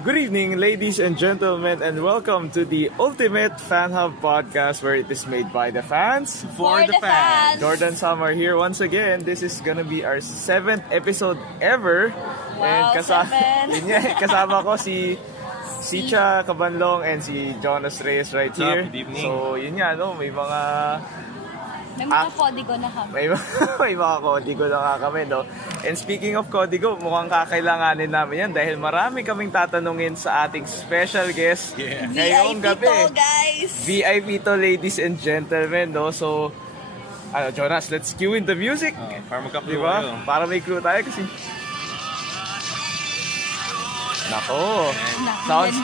Good evening, ladies and gentlemen, and welcome to the Ultimate Fan Hub podcast, where it is made by the fans for the fans. Jordan Summer here once again. This is gonna be our 7th episode ever. Wow, and kasama ko si Sicha Cabanlong and si Jonas Reyes right here. Good evening. So yun nga, no, may mga kodigo na kami. May mga kodigo na nga kami, no? And speaking of kodigo, mukhang kakailanganin namin yan dahil marami kaming tatanungin sa ating special guest ngayong gabi. VIP to, guys! VIP to, ladies and gentlemen, no? So, Jonas, let's cue in the music. Para magka-clue diba? tayo. Para may clue tayo kasi... Nako! Sounds...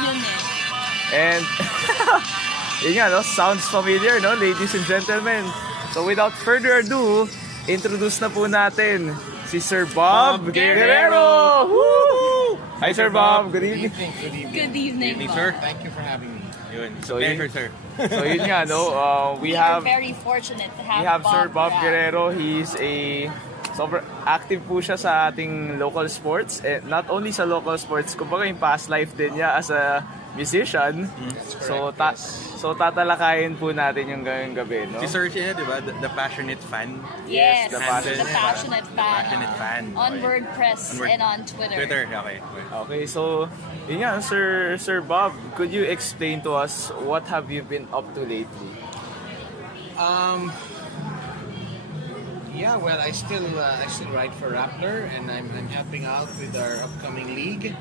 Yun eh. And... yun nga, no? Sounds familiar, no? Ladies and gentlemen. So without further ado, introduce na po natin si Sir Bob Guerrero! Woo! Hi, Sir Bob. Good evening. Good evening, sir. Thank you for having me. Yun. So, Pleasure, sir. So yun nga, no? We are have very fortunate to have, we have Sir Bob Guerrero. He's a super active po siya sa ating local sports. Not only sa local sports, kumbaga yung past life din niya as a musician. So tatalakayin po natin yung ngayong gabi, no? Si Sir siya, di ba? The passionate fan. Yes, the passionate fan. Passionate fan. On WordPress and on Twitter. Okay. Okay, so yun nga, Sir Bob, could you explain to us what have you been up to lately? Yeah, well, I still write for Rappler, and I'm helping out with our upcoming league.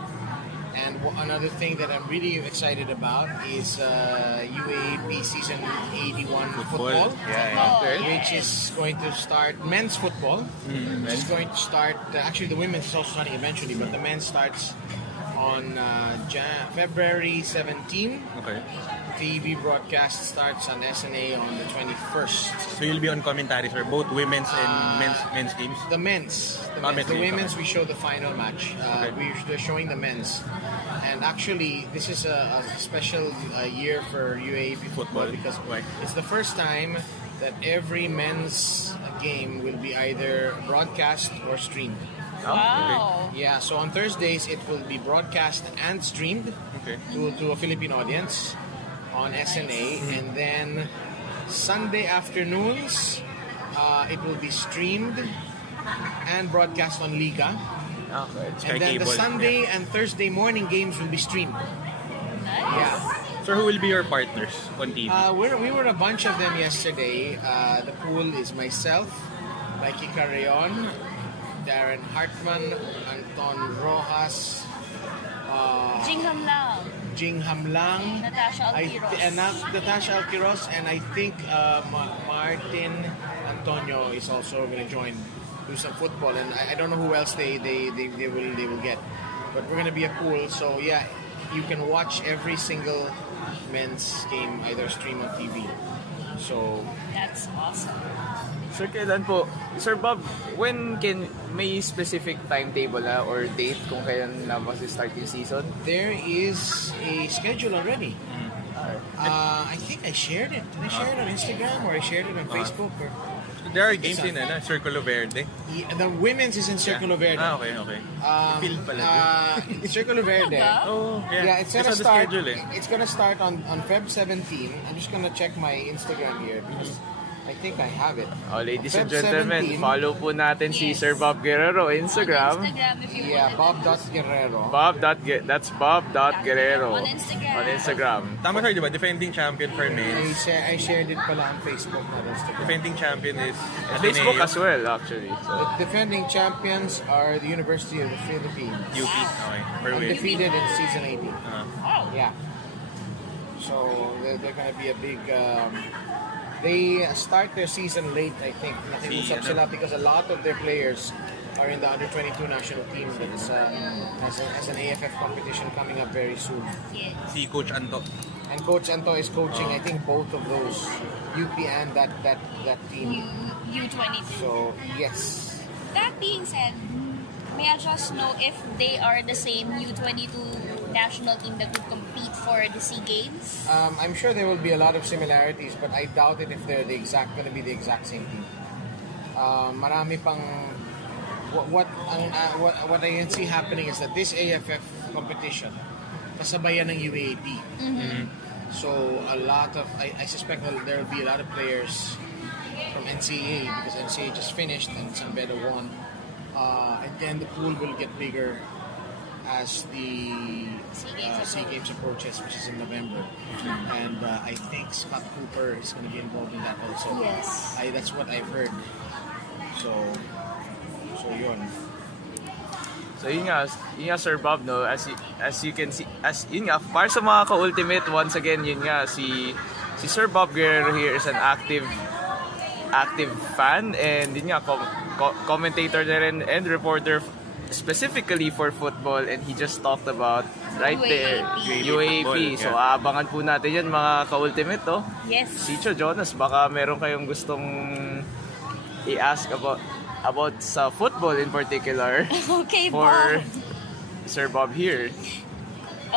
And another thing that I'm really excited about is UAAP Season 81 football. Which is going to start, men's football. Which is going to start, actually the women's is also starting eventually, but the men's starts on February 17. Okay. TV broadcast starts on SNA on the 21st. So you'll be on commentaries for both women's and men's teams? The men's. The women's, we show the final match. We're showing the men's. And actually, this is a special year for UAAP football because it's the first time that every men's game will be either broadcast or streamed. Wow. Okay. Yeah, so on Thursdays, it will be broadcast and streamed to a Philippine audience on SNA, and then Sunday afternoons it will be streamed and broadcast on Liga. And then the Sunday and Thursday morning games will be streamed. Nice. Yeah. So who will be your partners on TV? We were a bunch of them yesterday. The pool is myself, Mikey Carreon, Darren Hartman, Anton Rojas, Jingham Lang, Natasha Alquiros, and I think Martin Antonio is also going to join, do some football, and I don't know who else they will get, but we're going to be a pool, so yeah, you can watch every single men's game either stream on TV. So that's awesome. Sir, kailan po? Sir Bob, when may specific timetable or date kung kailan na mag-start yung season? There is a schedule already. I think I shared it. Did I share it on Instagram or I shared it on Facebook? Or there are games in Circulo Verde. The women's is in Circulo Verde. Okay. Field pala. Circulo Verde. Yeah, it's gonna start. Schedule, It's gonna start on Feb 17. I'm just gonna check my Instagram here because I think I have it. Ladies and gentlemen, follow po natin si Sir Bob Guerrero Instagram. On Instagram if you Bob.Guerrero. That's Bob.Guerrero on Instagram. Tama sir, di ba? Defending champion for men. I shared it pala on Facebook, not Instagram. Defending champion is Facebook as well, actually. So. The defending champions are the University of the Philippines. UP. Okay. Undefeated in season 18. Oh. Yeah. So they're going to be a big. They start their season late, I think. Nakiusap sila because a lot of their players are in the under-22 national team that has an AFF competition coming up very soon. Yes. Si Coach Anto. And Coach Anto is coaching, I think, both of those, UP and that team. U22. So, yes. That being said, may I just know if they are the same U22 national team that would compete for the SEA Games? I'm sure there will be a lot of similarities, but I doubt it if they're going to be the exact same team. Marami pang what I can see happening is that this AFF competition kasabayan ng UAAP. So a lot of I suspect there will be a lot of players from NCAA because NCAA just finished and San Beda won. And then the pool will get bigger as the SEA Games approaches, which is in November. And I think Scott Cooper is going to be involved in that also. Yes. That's what I've heard. So yun. So yun nga Sir Bob, no, as you can see, yun nga, para sa mga ka-ultimate, once again, yun nga, si Sir Bob Guerrero here is an active fan, and yun nga, commentator na rin and reporter specifically for football, and he just talked about right there UAAP. So abangan po natin yan mga ka-ultimate, no? Yes. Chicho, Jonas, baka meron kayong gustong i-ask about sa football in particular. Okay, for Bob. Sir Bob here.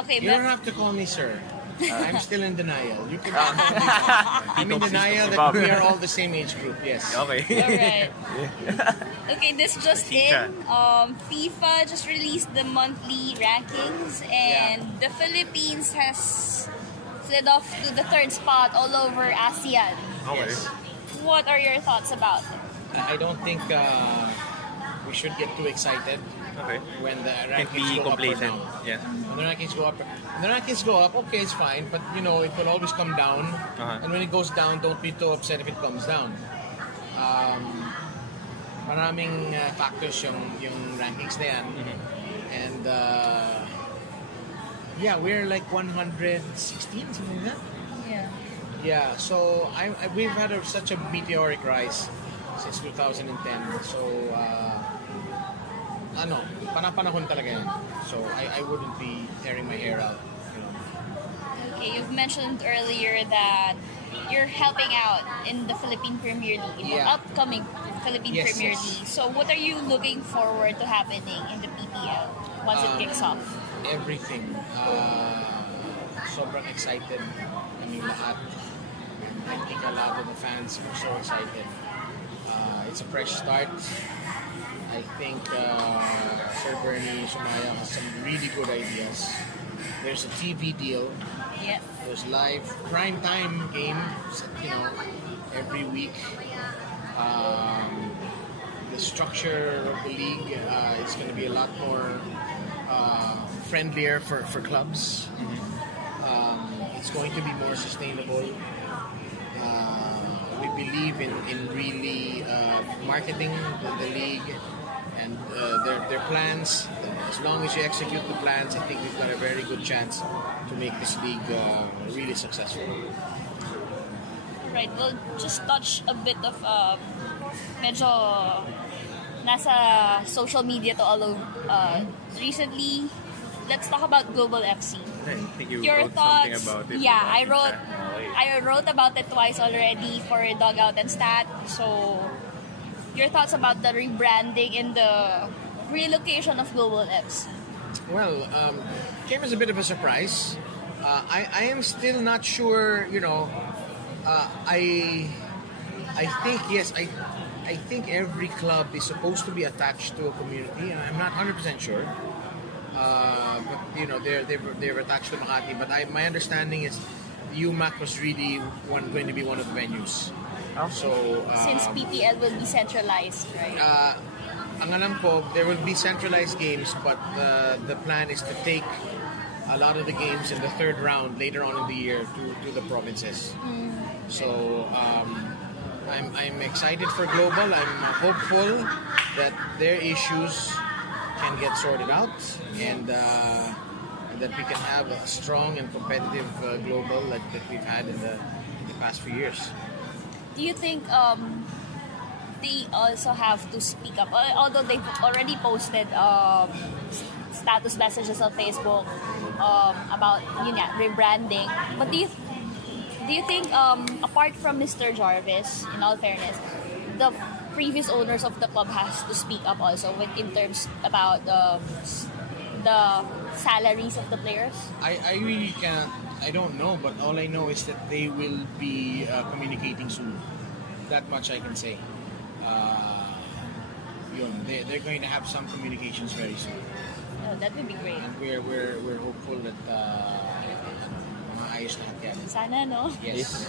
Okay, You don't have to call me sir. I'm still in denial. You can call me sir. I'm in denial that we are all the same age group. Yes. Okay. Alright. Okay, this just in. FIFA just released the monthly rankings, and the Philippines has slid off to the third spot all over ASEAN. Okay. Yes. What are your thoughts about it? I don't think we should get too excited Okay. when the Can't rankings be go up or complacent. down. Yeah. When the rankings go up, okay, it's fine. But it will always come down. And when it goes down, don't be too upset if it comes down. Maraming factors yung rankings na yan. And we're like 116, something like that. Yeah. Yeah, so we've had such a meteoric rise since 2010. So, panahon talaga yan. So, I wouldn't be tearing my hair out. You know. Okay, you've mentioned earlier that you're helping out in the Philippine Premier League, in the upcoming Philippine Premier League. So, what are you looking forward to happening in the PPL once it kicks off? Everything. Sobrang excited. I mean, lahat. I think a lot of the fans are so excited. It's a fresh start. I think Sir Bernie Sumaya has some really good ideas. There's a TV deal. Yeah. There's live prime time games, every week. The structure of the league is going to be a lot more friendlier for clubs. It's going to be more sustainable. We believe in really marketing the league and their plans. As long as you execute the plans, I think we've got a very good chance to make this league really successful. Right, we'll just touch a bit of medyo nasa social media to all over recently. Let's talk about Global FC. I think you Your wrote thoughts? something about it. Yeah, I wrote about it twice already for Dugout and Stat. So, your thoughts about the rebranding and the relocation of Global FC? Well, came as a bit of a surprise. I am still not sure. I think yes. I think every club is supposed to be attached to a community. I'm not 100% sure. But they're attached to Makati. But my understanding is UMAC was really going to be one of the venues. So Since PPL will be centralized, right? Ang alam ko, there will be centralized games, but the plan is to take a lot of the games in the third round later on in the year to the provinces. So I'm excited for Global. I'm hopeful that their issues can get sorted out and that we can have a strong and competitive Global that we've had in the past few years. Do you think they also have to speak up? Although they've already posted status messages on Facebook about rebranding, but do you think apart from Mr. Jarvis, in all fairness, the previous owners of the club has to speak up also in terms about the salaries of the players? I really can't. I don't know, but all I know is that they will be communicating soon. That much I can say. they're going to have some communications very soon. Oh, that would be great. And we're hopeful that maayos lahat yan. Sana, no? Yes.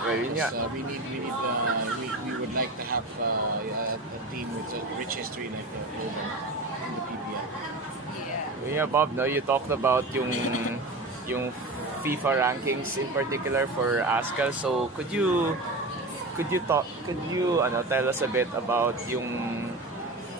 Well, yun nga. We would like to have a team with a rich history like the Global in the PBL. Yeah. Yeah, Bob, no, you talked about yung FIFA rankings in particular for ASCAL. So could you tell us a bit about yung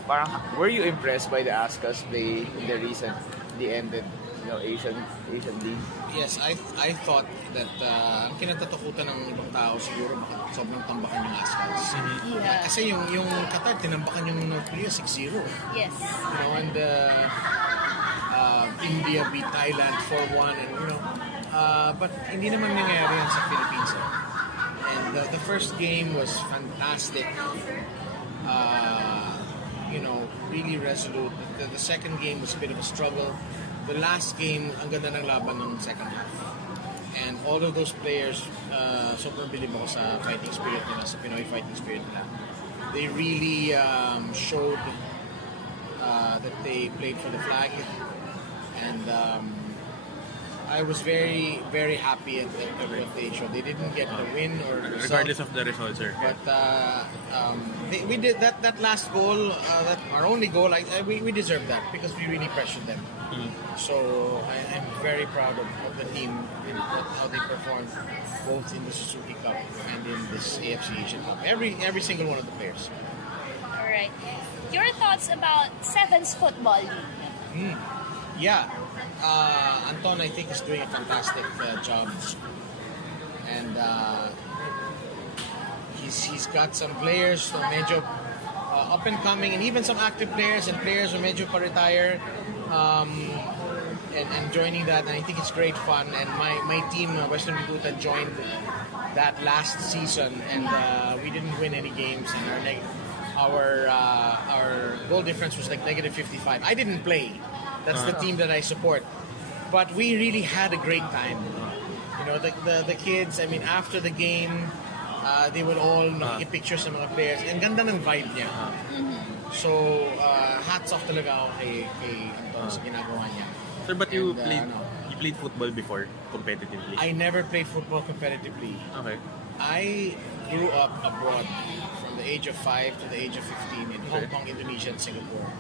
parang were you impressed by the ASCAL's play in the recently ended Asian League? Yes, I thought that ang kinatatakutan ng ibang tao siguro bakit sobrang tambakan yung ASCALs. Yeah. Kasi yung Qatar tinambakan yung North Korea 6-0. Yes. And India beat Thailand 4-1 and but hindi naman nangyayari yan sa Philippines. And the first game was fantastic. Really resolute. The second game was a bit of a struggle. The last game, ang ganda ng laban ng second half. And all of those players, sobrang bilib ako sa fighting spirit nila, sa Pinoy fighting spirit nila. They really showed that they played for the flag. And I was very, very happy at what they showed. They didn't get the win or the regardless of the results, sir. But we did that last goal, that our only goal. We deserved that because we really pressured them. So I'm very proud of the team and how they performed both in the Suzuki Cup and in this AFC Asian Cup. Every single one of the players. All right. Your thoughts about Sevens Football League? Yeah, Anton I think is doing a fantastic job, and he's got some players medyo up and coming, and even some active players and players who medyo pa-retire, and joining that, and I think it's great fun. And my team Western Bikutan joined that last season, and we didn't win any games, and our goal difference was like -55. I didn't play. That's the team that I support. But we really had a great time. The kids, I mean, after the game, they would all get pictures ng mga players. And ganda ng vibe niya. So, hats off talaga ako kay Anton sa ginagawa niya. Sir, but you played football before competitively? I never played football competitively. Okay. I grew up abroad from the age of 5 to the age of 15 in Hong Kong, Indonesia, and Singapore.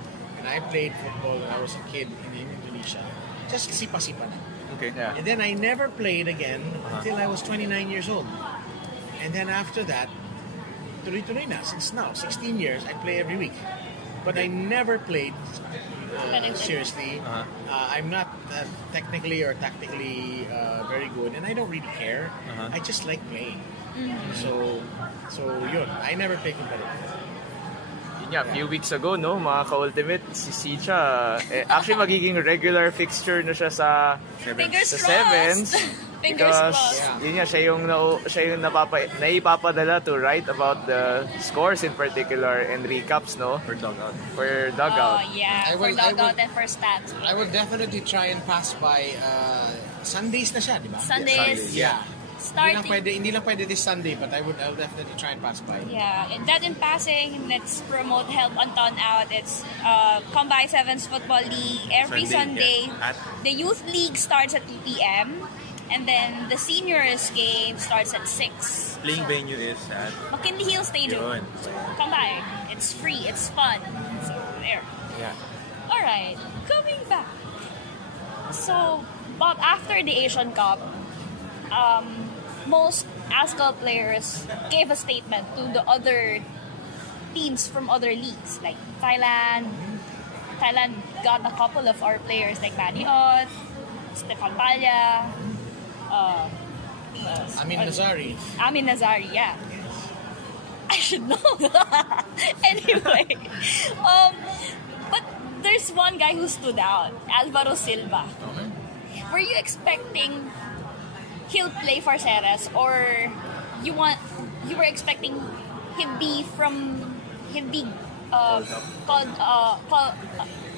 And I played football when I was a kid in Indonesia. Just sipa-sipa na. Okay. Yeah. And then I never played again until I was 29 years old. And then after that, tuloy-tuloy na. Since now, 16 years, I play every week. But I never played seriously. I'm not technically or tactically very good, and I don't really care. I just like playing. So yun. I never played competitive. Yeah, a few weeks ago, no, mga ka-ultimate, si Sicha, actually magiging regular fixture na siya sa Sevens. Because, yun nga, siya yung naipapadala to write about the scores in particular and recaps, no? For dugout. For dugout. Oh, yeah. For dugout and for stats. I will definitely try and pass by Sundays na siya, di ba? Sundays. Yeah. Starting. Hindi lang pwede this Sunday, but I'll definitely try and pass by. Yeah, and that in passing, let's help Anton out. It's Come By Sevens Football League every Sunday. Yeah. The youth league starts at 2 p.m. and then the seniors game starts at 6. Playing venue is at McKinley Hill Stadium. Yun. Come by. It's free. It's fun. So there. Yeah. All right, coming back. So, Bob, after the Asian Cup, most ASCAL players gave a statement to the other teams from other leagues, like Thailand. Thailand got a couple of our players like Manny Ot, Stefan Palya, Amin Nazari. Amin Nazari, yeah. I should know. Anyway, but there's one guy who stood out, Alvaro Silva. Okay. Were you expecting he'll play for Ceres, or you were expecting he'd be called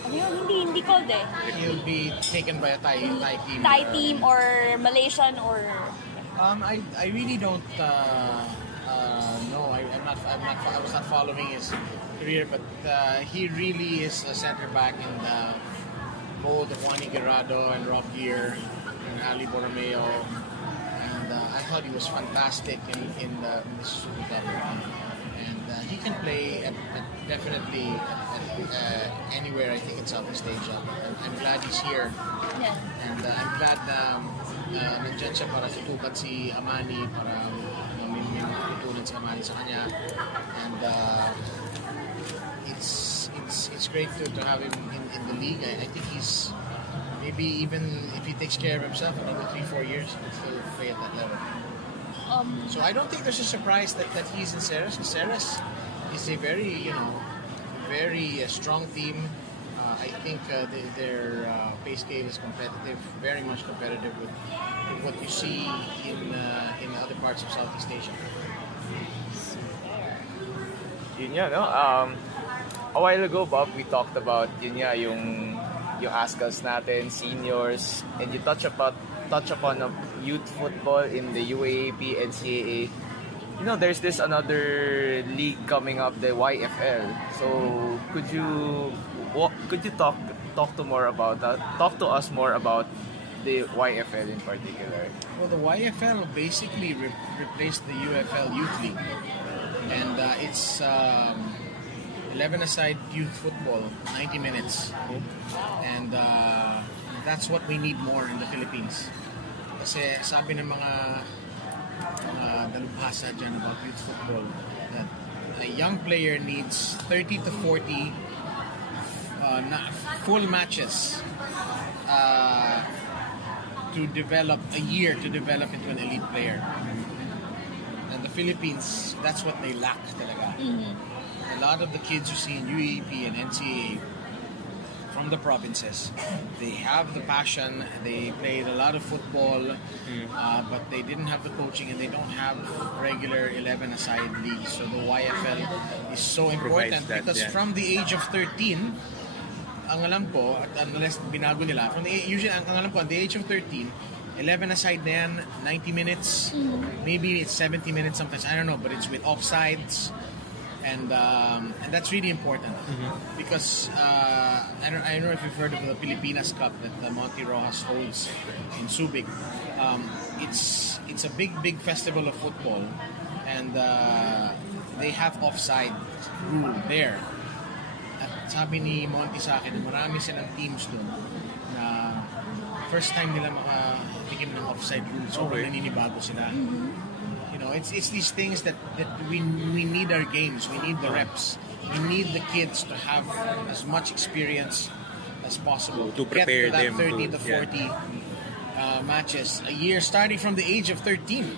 hindi called eh. He'll be taken by a Thai team. Thai team or Malaysian or I really don't No, I was not following his career, but he really is a center back in the mold of Juan Guerrero and Rob Gear and Ali Borromeo, and I thought he was fantastic in the Super Cup. And he can play definitely anywhere, I think, in Southeast Asia. I'm glad he's here. Yeah. And I'm glad nandyan siya para tutukan si Amani, para may tutunan si Amani sa kanya. And it's great to have him in the league. I think he's, maybe even if he takes care of himself, another 3-4 years, he can still play at that level. So I don't think there's a surprise that he's in Ceres. Ceres is a very, very strong team. I think their pay scale is competitive, very much competitive with what you see in other parts of Southeast Asia. Yun nga, no? A while ago, Bob, we talked about yun nga, yung ASCALs natin, seniors, and you touch upon youth football in the UAAP, NCAA. There's this another league coming up, the YFL. So could you talk to more about that? Talk to us more about the YFL in particular. Well, the YFL basically replaced the UFL Youth League, and it's 11-a-side youth football, 90 minutes, and that's what we need more in the Philippines. Kasi sabi ng mga dalubhasa dyan about youth football that a young player needs 30 to 40 full matches to develop a year to develop into an elite player. And the Philippines, that's what they lack talaga. A lot of the kids you see in UAP and NCAA from the provinces, they have the passion, they played a lot of football, but they didn't have the coaching and they don't have regular 11-a-side leagues. So the YFL is so important because from the age of 13, ang alam ko, at unless binago nila, usually ang alam ko, at the age of 13, 11-a-side na yan, 90 minutes, maybe it's 70 minutes sometimes, I don't know, but it's with offsides. And that's really important because I don't know if you've heard of the Pilipinas Cup that Monty Rojas holds in Subic. It's a big festival of football, and they have offside rule there. At sabi ni Monty sa akin, marami silang teams doon na first time nila makatikim ng offside rule, so naninibago sila. It's these things that we need our games. We need the reps. We need the kids to have as much experience as possible to prepare get to that them 30 to 40 matches a year, starting from the age of 13.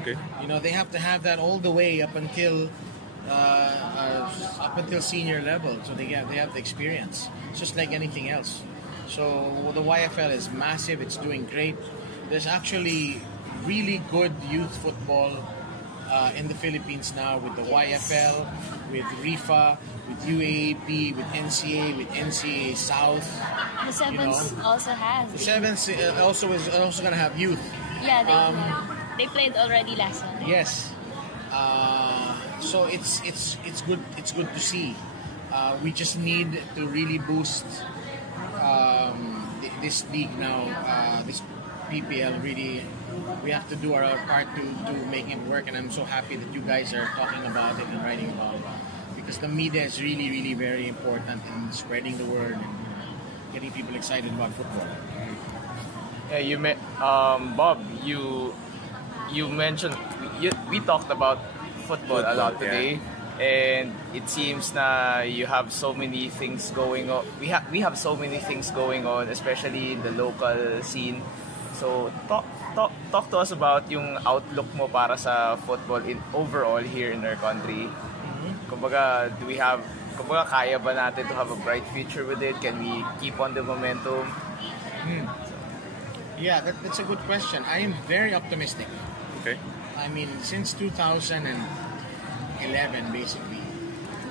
Okay. They have to have that all the way up until senior level, so they have the experience. It's just like anything else. So the YFL is massive. It's doing great. There's actually really good youth football in the Philippines now with the YFL, with RIFA, with UAAP, with NCA, with NCA South. The Sevens also has. The Sevens is also going to have youth. Yeah, they played already last one. Yes. So it's good. It's good to see. We just need to really boost this league now. This PPL really. We have to do our part to make it work, and I'm so happy that you guys are talking about it and writing about it, because the media is really, really very important in spreading the word and getting people excited about football. Yeah, Bob, you mentioned we talked about football a lot today, and it seems na you have so many things going on. We have so many things going on, especially in the local scene. So talk to us about yung outlook mo para sa football overall here in our country. Kumbaga, kaya ba natin to have a bright future with it? Can we keep on the momentum? Yeah, that's a good question. I am very optimistic. Okay. I mean, since 2011, basically,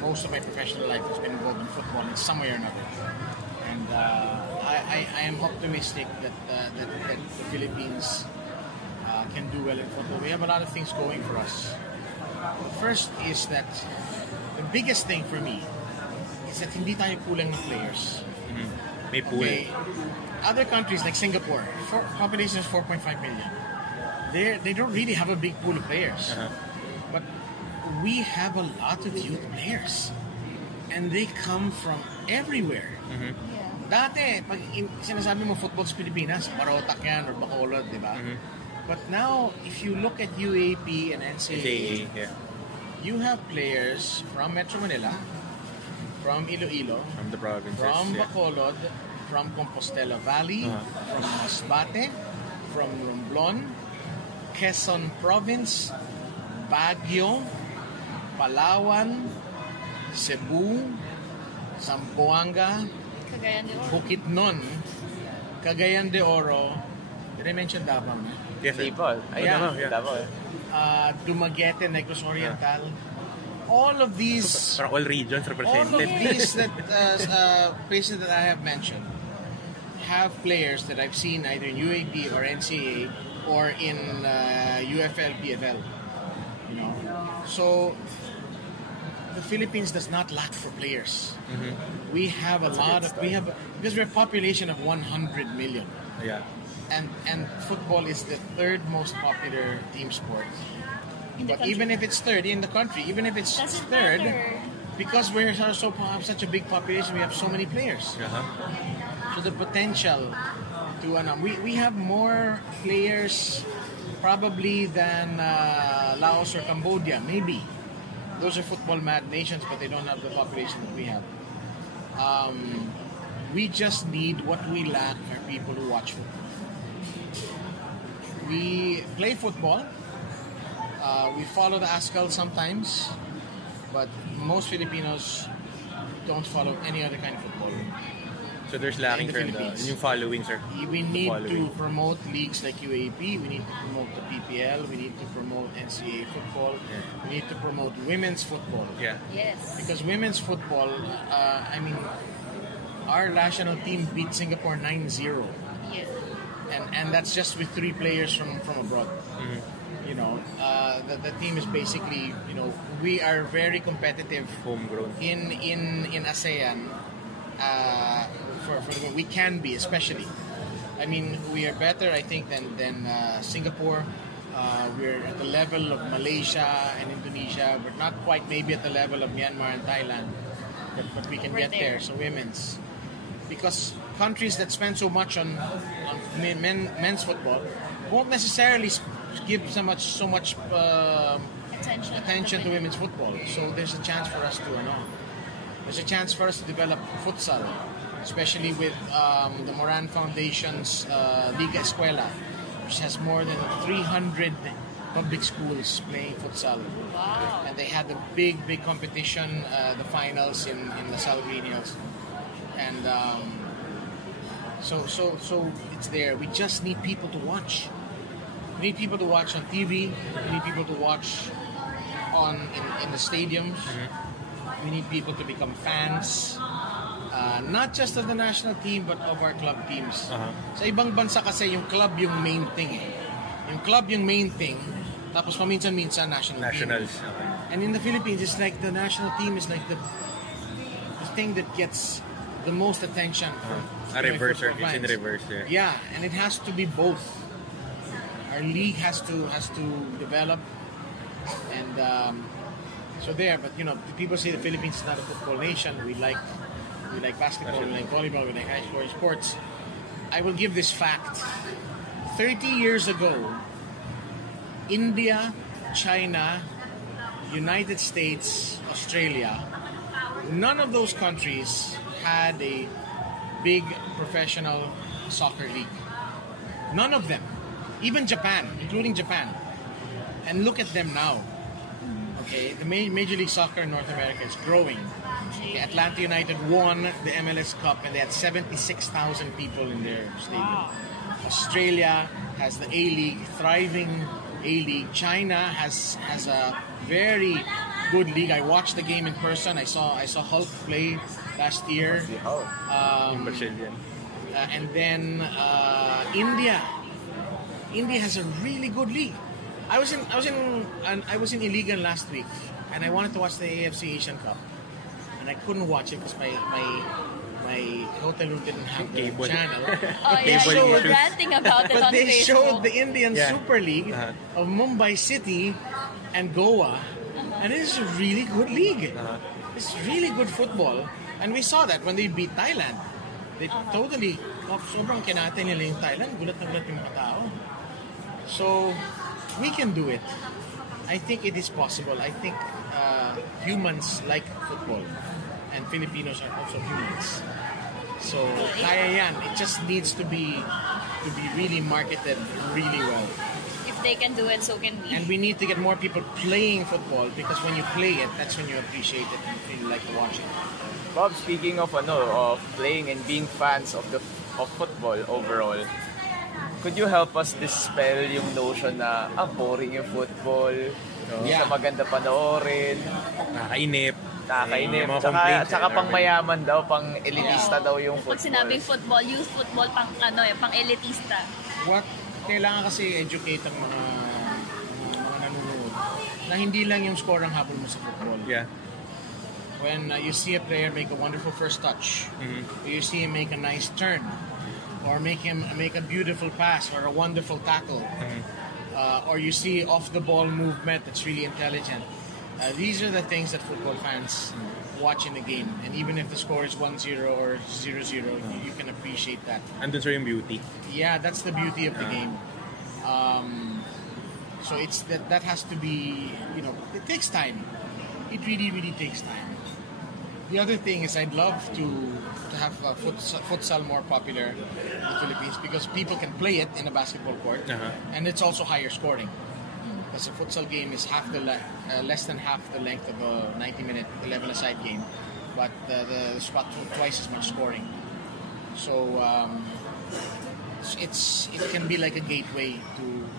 most of my professional life has been involved in football in some way or another. And I am optimistic that the Philippines can do well in football. We have a lot of things going for us. First is that the biggest thing for me is that hindi tayo kulang ng players. May pool. Okay. Other countries like Singapore, population is 4.5 million. They don't really have a big pool of players. But we have a lot of youth players. And they come from everywhere. Dati, pag sinasabi mo football sa Pilipinas, Barotac yan or Bacolod, di ba? But now, if you look at UAP and NCAA, you have players from Metro Manila, from Iloilo, From the provinces. from Bacolod, from Compostela Valley, from Masbate, from Romblon, Quezon Province, Baguio, Palawan, Cebu, Zamboanga, Cagayan de Oro. Bukidnon, Cagayan de Oro. Did I mention Davao? Yes, sir. People. Davao, yeah. Davao. Dumaguete, Negros Oriental. All of these, Parang all regions all of represented. these that places that I have mentioned have players that I've seen either in UAP or NCAA or in UFL, PFL. You know, so the Philippines does not lack for players. We have because we're a population of 100 million. Yeah. And football is the third most popular team sport. In the But country. even if it's third in the country, even if it's Doesn't third, matter. because we have such a big population, we have so many players. So the potential to we have more players probably than Laos or Cambodia, maybe. Those are football mad nations, but they don't have the population that we have. We just need what we lack are people who watch football. We play football. We follow the ASCAL sometimes, but most Filipinos don't follow any other kind of football. So there's lacking In the for the Philippines. new following, sir. We need to Following. promote leagues like UAP. We need to promote the PPL. We need to promote NCAA football. We need to promote women's football. Yeah. Yes. Because women's football, our national team beat Singapore 9-0. Yeah. And that's just with 3 players from abroad. You know, the team is basically, you know, we are very competitive Homegrown. in ASEAN. We can be, especially. I mean, we are better, I think, than Singapore. We're at the level of Malaysia and Indonesia. We're not quite maybe at the level of Myanmar and Thailand, but we can We're get there. there. So women's, because countries that spend so much on men's football won't necessarily give so much attention to women's football. So there's a chance for us to There's a chance for us to develop futsal, especially with the Moran Foundation's Liga Escuela, which has more than 300 public schools playing futsal. Wow. And they had a big competition, the finals in LaSalle Green Hills. And so it's there. We just need people to watch. We need people to watch on TV. We need people to watch in the stadiums. We need people to become fans, not just of the national team, but of our club teams. Sa ibang bansa kasi, yung club yung main thing. Yung club yung main thing, tapos paminsan-minsan Nationals. team. And in the Philippines, it's like the national team is like the thing that gets the most attention. A reverse, sir. football It's in fans. reverse. Yeah, and it has to be both. Our league has to develop, and so there. But you know, people say the Philippines is not a football nation. We like basketball, we like volleyball, we like high scoring sports. I will give this fact: 30 years ago, India, China, United States, Australia, none of those countries had a big professional soccer league. None of them. Even Japan, including Japan. And look at them now. Okay, the Major League Soccer in North America is growing. Okay, Atlanta United won the MLS Cup and they had 76,000 people in their stadium. Wow. Australia has the A-League, thriving A-League. China has a very good league. I watched the game in person. I saw Hulk play last year. Brazilian. And then India has a really good league. I was in Iligan last week, and I wanted to watch the AFC Asian Cup, and I couldn't watch it because my hotel room didn't have the Cable. channel. Oh yeah, Cable you were issues. ranting about it But on they Facebook. showed the Indian Yeah. Super League of Mumbai City and Goa, and it is a really good league. It's really good football, and we saw that when they beat Thailand. They totally, sobrang kinate nila yung Thailand. Gulat na gulat yung mga tao. So, we can do it. I think it is possible. I think humans like football, and Filipinos are also humans. So, kaya yan. It just needs to be really marketed really well. If they can do it, so can we. And we need to get more people playing football, because when you play it, that's when you appreciate it and feel like watching it. Bob, speaking of playing and being fans of football overall, could you help us dispel yung notion na boring yung football, hindi Yeah. siya maganda panoorin, Nakakainip. nakakainip, Mga tsaka complaints, pang mayaman daw, pang elitista daw yung Pag football. sinabing football, youth football, pang elitista. What kailangan kasi educate ang mga nanonood na hindi lang yung score ang habol mo sa football. Yeah. When you see a player make a wonderful first touch, you see him make a nice turn, or make a beautiful pass or a wonderful tackle, or you see off the ball movement that's really intelligent. These are the things that football fans watch in the game, and even if the score is 1-0 or 0-0, you can appreciate that. Andun sir yung beauty. Yeah, that's the beauty of the game. So it's that has to be, it takes time. It really, really takes time. The other thing is I'd love to have futsal more popular in the Philippines, because people can play it in a basketball court, and it's also higher scoring. Because a futsal game is less than half the length of a 90-minute 11-a-side game, but there's about twice as much scoring. So it can be like a gateway to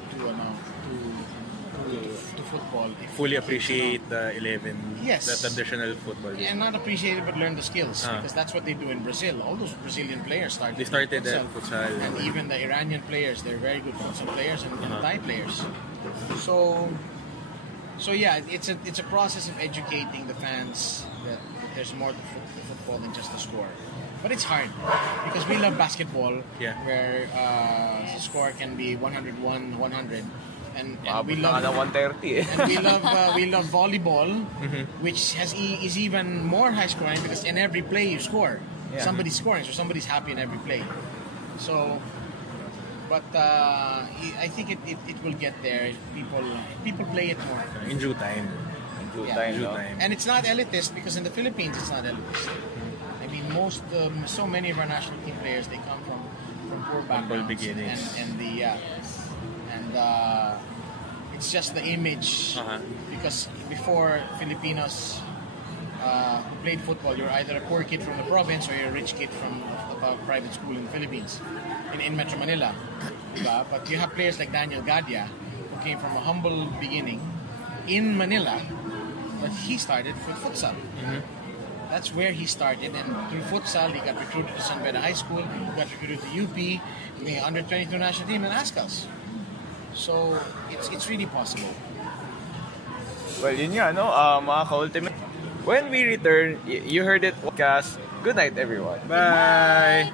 football. Fully appreciate the 11, Yes. the traditional football. And not appreciate it, but learn the skills, because that's what they do in Brazil. All those Brazilian players They started at futsal. and even the Iranian players, they're very good futsal players and Thai players. So yeah, it's a process of educating the fans that there's more to football than just the score. But it's hard because we love basketball, where the score can be 101-100. And we love 130 and we love volleyball, which is even more high scoring, because in every play you score. Somebody's scoring, so somebody's happy in every play. So, but I think it will get there if people play it more. In due time. time. And it's not elitist, because in the Philippines it's not elitist. I mean, so many of our national team players, they come from poor backgrounds, beginnings. And it's just the image, because before Filipinos who played football, you're either a poor kid from the province or you're a rich kid from a private school in the Philippines, in Metro Manila. Diba? But you have players like Daniel Gadia, who came from a humble beginning in Manila, but he started with futsal. That's where he started, and through futsal he got recruited to San Beda High School, got recruited to UP, the under-22 national team, and asked us. So it's really possible. Well, yun nga, mga ka-ultimate. When we return, you heard it podcast. Good night, everyone. Bye!